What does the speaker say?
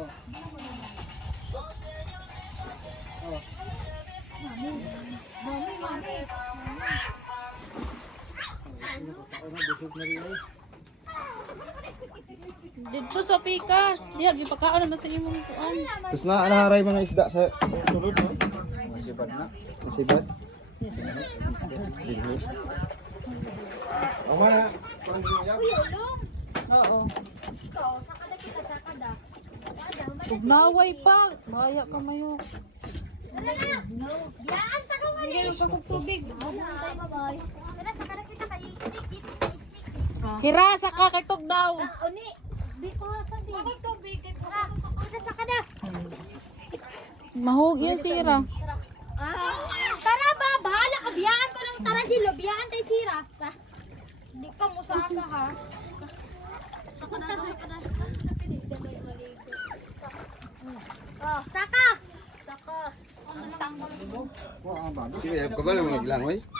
Oh. Oh. Mami, mami, mami. Dito sa pikas, diha gipakaon na sa imong kuan. Tus na anaharay mga isda sa sulod no. Masibad na. Masibad. Awa, pang Oo. Ikaw, sa kada kita sa kada. Ug naway pa. Baya ka mayo. Wala na. Yaan, taga mo ni. Hindi ko tubig. Bye-bye. Wala, saka na kita kayo. Stick. Hira sa tugdaw. Oni, di ko sa di. Ako tubig. Wala, saka na. Mahog yan. Ah, tara ba, bahala ka. Biyaan ko ng tara dilo. Biyaan tayo sira. Ta. Di ka mo sa ha. Saka na, saka na. Oh, Sige, kabalo mo naglang, oy.